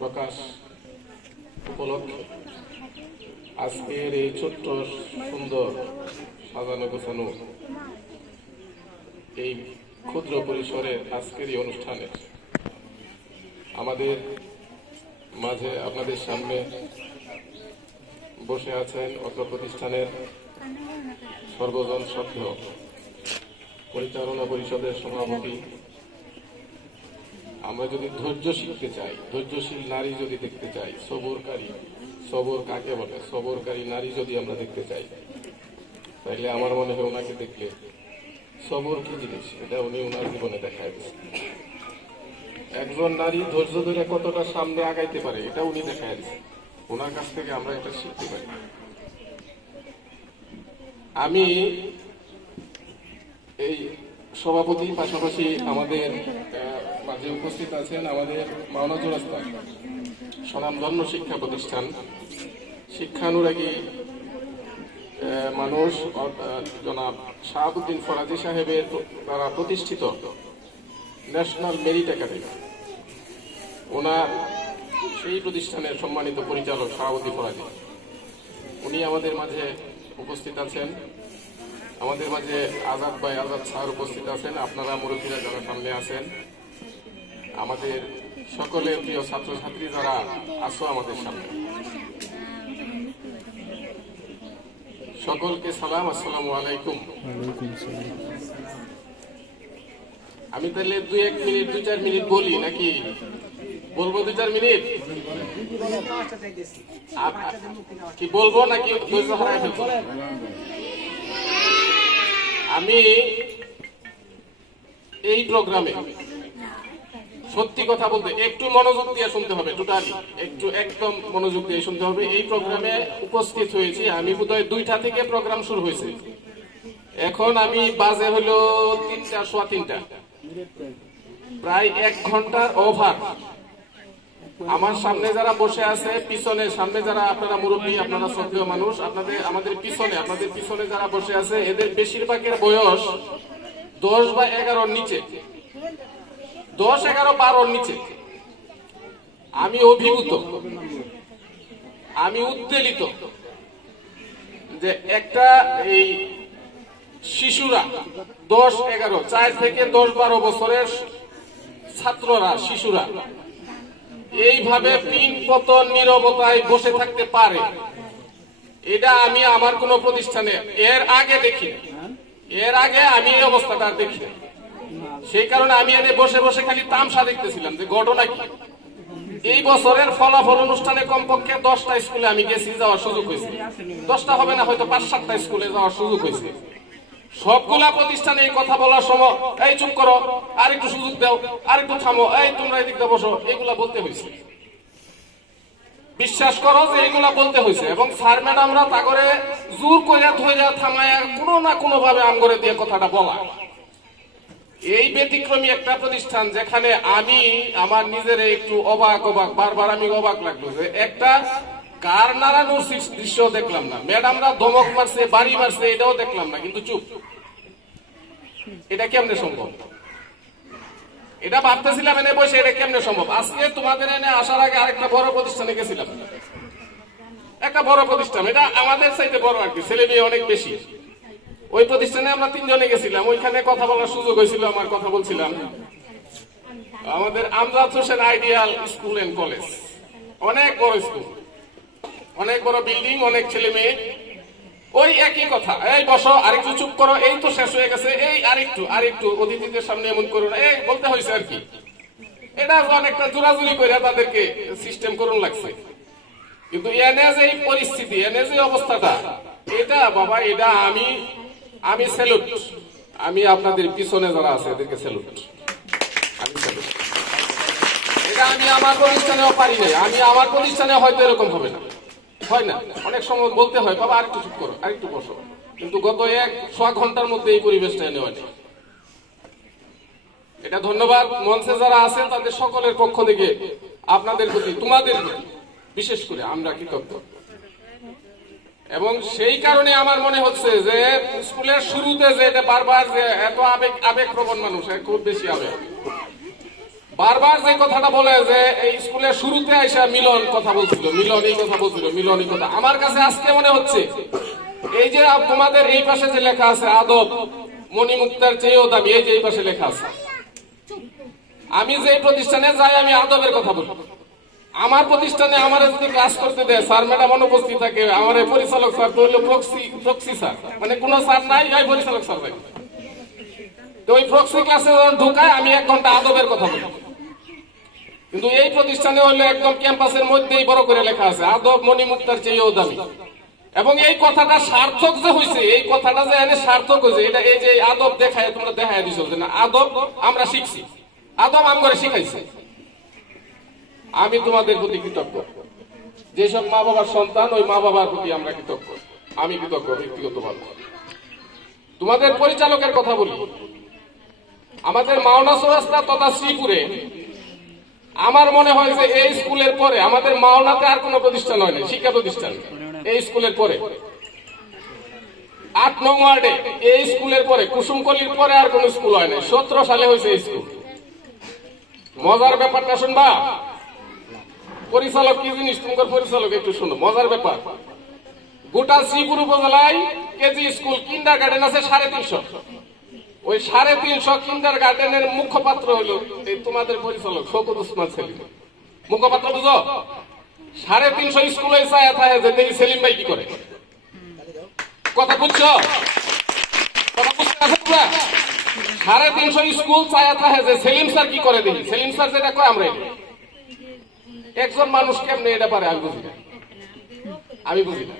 প্রকাশ উপলক্ষে আজকের এই ছোট্ট সুন্দর সাজানো গোছানো এই ক্ষুদ্র পরিসরের আজকের এই অনুষ্ঠানে আমাদের মাঝে আপনাদের সামনে বসে আছেন অত্র প্রতিষ্ঠানের সর্বজন শ্রদ্ধেয় পরিচালনা পরিষদের সভাপতি। আমরা যদি ধৈর্য শিখতে চাই, ধৈর্যশীল নারী যদি দেখতে চাই, সবর কাকে বলে, সবরকারী নারী যদি আমরা দেখতে চাই, তাহলে আমার মনে হয় ওনাকে দেখলে সবর কি জিনিস এটা উনি ওনার জীবনে দেখায় দিচ্ছেন। একজন নারী ধৈর্য ধরে কতটা সামনে আগাইতে পারে এটা উনি দেখায় দিচ্ছেন। ওনার কাছ থেকে আমরা এটা শিখতে পারি। আমি এই সভাপতি পাশাপাশি আমাদের মাঝে উপস্থিত আছেন আমাদের মাওনা চৌরাস্তা স্বনামধন্য শিক্ষা প্রতিষ্ঠান শিক্ষানুরাগী মানুষ জনাব শাহাবুদ্দিন ফরাজি সাহেবের দ্বারা প্রতিষ্ঠিত ন্যাশনাল মেরিট একাডেমি, ওনার সেই প্রতিষ্ঠানের সম্মানিত পরিচালক শাহাবুদ্দি ফরাজি, উনি আমাদের মাঝে উপস্থিত আছেন। আমাদের মাঝে আজাদ ভাই, আজাদ স্যার উপস্থিত আছেন। আপনারা মুরব্বীরা যারা সামনে আছেন, আমাদের সকলের প্রিয় ছাত্রছাত্রী যারা আছো আমাদের সামনে, সকলকে সালাম, আসসালামু আলাইকুম। আমি তাহলে 2-4 মিনিট বলি নাকি বলবো? 2-4 মিনিট কি বলবো নাকি ধৈর্য হারাই ফেলবো? আমি এই প্রোগ্রামে সত্যি কথা বলতে একটু মনোযোগ দিয়ে শুনতে হবে, টোটালি একটু একদম মনোযোগ দিয়ে শুনতে হবে। এই প্রোগ্রামে উপস্থিত হয়েছি আমি বোধহয় 2টা থেকে প্রোগ্রাম শুরু হয়েছে, এখন আমি বাজে হলো 3টা, প্রায় 1 ঘন্টার ওভার। আমার সামনে যারা বসে আছে, পিছনে সামনে যারা আপনারা মুরব্বী, আপনারা শ্রদ্ধেয় মানুষ, আমাদের পিছনে যারা বসে আছে, এদের বেশিরভাগের বয়স 10 বা 11-র নিচে, 10-11-12-র নিচে। আমি অভিভূত, আমি উদ্বেলিত যে একটা এই শিশুরা 10-11, 4 থেকে 10-12 বছরের ছাত্ররা, শিশুরা এইভাবে পিন পতন নীরবতায় বসে থাকতে পারে, এটা আমি আমার কোন প্রতিষ্ঠানে এর আগে দেখি, এর আগে আমি এই অবস্থাটা দেখি। সেই কারণে আমি এনে বসে বসে খালি তামসা দেখতেছিলাম যে ঘটনা কি। এই বছরের ফলাফল অনুষ্ঠানে কমপক্ষে 10টা স্কুলে আমি গেছি, যাওয়ার সুযোগ হয়েছে। 10টা হবে না, হয়তো 5-7টা স্কুলে যাওয়ার সুযোগ হয়েছে। সবগুলা প্রতিষ্ঠানে এই কথা বলার সময় এই চুপ করো, আর একটু সুযোগ দাও, আর একটু থামো, এই তোমরা এদিকে বসো, এগুলা বলতে হয়েছে। বিশ্বাস করো যে এইগুলা বলতে হয়েছে। এবং স্যার ম্যাডামরা তা করে জোর করে ধরে থামায় কোনো না কোনো ভাবে আমগরে দিয়ে কথাটা বলা। এই ব্যতিক্রমী একটা প্রতিষ্ঠান যেখানে আমি আমার নিজের একটু অবাক বারবার আমি অবাক লাগলো যে একটা কার নাড়ানোর দৃশ্য দেখলাম না, ম্যাডামরা ধমক মারছে, বাড়ি মারছে, এটাও দেখলাম না, কিন্তু চুপ। এটা কেমনে সম্ভব? এটা ভাবতেছিলাম এনে বসে, এটা কেমনে সম্ভব? আজকে তোমাদের এনে আসার আগে আরেকটা বড় প্রতিষ্ঠানে গেছিলাম, একটা বড় প্রতিষ্ঠান, এটা আমাদের চাইতে বড় আর কি, ছেলে মেয়ে অনেক বেশি। ওই প্রতিষ্ঠানে আমরা 3 জনে গেছিলাম, ওইখানে কথা বলার সুযোগ হয়েছিল, আমার কথা বলছিলাম। আমাদের Amjad Hossain ideal school and college, অনেক বড় স্কুল, অনেক বড় বিল্ডিং, অনেক ছেলে মেয়ে। ওই একই কথা, এই বসো, আরেকটু চুপ করো, এই তো শেষ হয়ে গেছে, এই আরেকটু অতিথিদের সামনে এমন করো না, এই বলতে হয়েছে আর কি। এটা অনেকটা জোরাজুরি করে তাদেরকে সিস্টেম করুন লাগছে। কিন্তু এনে যে এই পরিস্থিতি, এনে যে অবস্থাটা, এটা বাবা, এটা আমি স্যালুট। আমি আপনাদের পিছনে যারা আছে এদেরকে স্যালুট। এটা আমি আমার প্রতিষ্ঠানেও পারি নাই, আমি আমার প্রতিষ্ঠানে হয়তো এরকম হবে না, হয় না, অনেক সময় বলতে হয় বাবা আরেকটু চুপ করো, আরেকটু বসো। কিন্তু গত 1-6 ঘন্টার মধ্যে এই পরিবেশটা এনে হয়নি। এটা ধন্যবাদ মঞ্চে যারা আছেন তাদের সকলের পক্ষ থেকে আপনাদের প্রতি, তোমাদের বিশেষ করে আমরা কৃতজ্ঞ। এবং সেই কারণে আমার মনে হচ্ছে যে স্কুলের শুরুতে যে এটা বারবার যে এত আবেগপ্রবণ মানুষ, খুব বেশি আবেগ, বারবার যে কথাটা বলে যে এই স্কুলের শুরুতে এসে মিলন কথা বলছিল, মিলন এই কথা বলছিল, মিলন এই কথা, আমার কাছে আজকে মনে হচ্ছে এই যে তোমাদের এই পাশে যে লেখা আছে আদব মণিমুক্তার চেয়েও দামি, এই যে এই পাশে লেখা আছে, আমি যে প্রতিষ্ঠানে যাই আমি আদবের কথা বলি। আমার প্রতিষ্ঠানে আমার যদি ক্লাস করতে দেয় স্যার ম্যাডাম অনুপস্থিত থাকে, আমার পরিচালক স্যার তো হইলো প্রক্সি স্যার, মানে কোন স্যার নাই, ওই পরিচালক স্যার নাই। তো ওই প্রক্সি ক্লাসে যখন ঢুকায় আমি 1 ঘন্টা আদবের কথা বলি। কিন্তু এই প্রতিষ্ঠানে হইলো একদম ক্যাম্পাসের মধ্যেই বড় করে লেখা আছে আদব মণিমুক্তার চেয়েও দামি। এবং এই কথাটা সার্থক যে হয়েছে, এই কথাটা যে এনে সার্থক হয়েছে, এটা এই যে আদব দেখায় তোমরা দেখায় দিছো যে না আদব আমরা শিখছি, আদব আমগরে শিখাইছে। আমি তোমাদের প্রতি কৃতজ্ঞ, যেসব মা বাবার সন্তান ওই মা বাবার প্রতি আমরা কৃতজ্ঞ, আমি কৃতজ্ঞ ব্যক্তিগতভাবে। তোমাদের পরিচালকের কথা বলি, আমাদের মাওনা চৌরাস্তা তথা শ্রীপুরে আমার মনে হয় যে এই স্কুলের পরে আমাদের মাওনাতে আর কোন প্রতিষ্ঠান হয় না, শিক্ষা প্রতিষ্ঠান এই স্কুলের পরে। 8 নং ওয়ার্ডে এই স্কুলের পরে, কুসুমকলির পরে আর কোন স্কুল হয় না। 17 সালে হয়েছে এই স্কুল। মজার ব্যাপারটা শুনবা, পরিচালক কি জিনিস তোমার পরিচালক একটু শুনো, মজার ব্যাপার। গোটা শ্রীপুর উপজেলায় কেজি স্কুল কিন্ডার গার্ডেন আছে 350। ওই 350 কিন্ডার গার্ডেনের মুখপাত্র হলো এই তোমাদের পরিচালক শওকত ওসমান সেলিম। মুখপাত্র বুঝো, 350 স্কুল হয়েছে যে দেখি সেলিম ভাই কি করে। কথা বুঝছো? কথা বুঝতে আছে তোমরা? 350 স্কুল চায়া থাকে যে সেলিম স্যার কি করে দেখি। সেলিম স্যার যেটা কয় আমরা একজন মানুষ কেমনে এটা পারে আমি বুঝি না, আমি বুঝি না।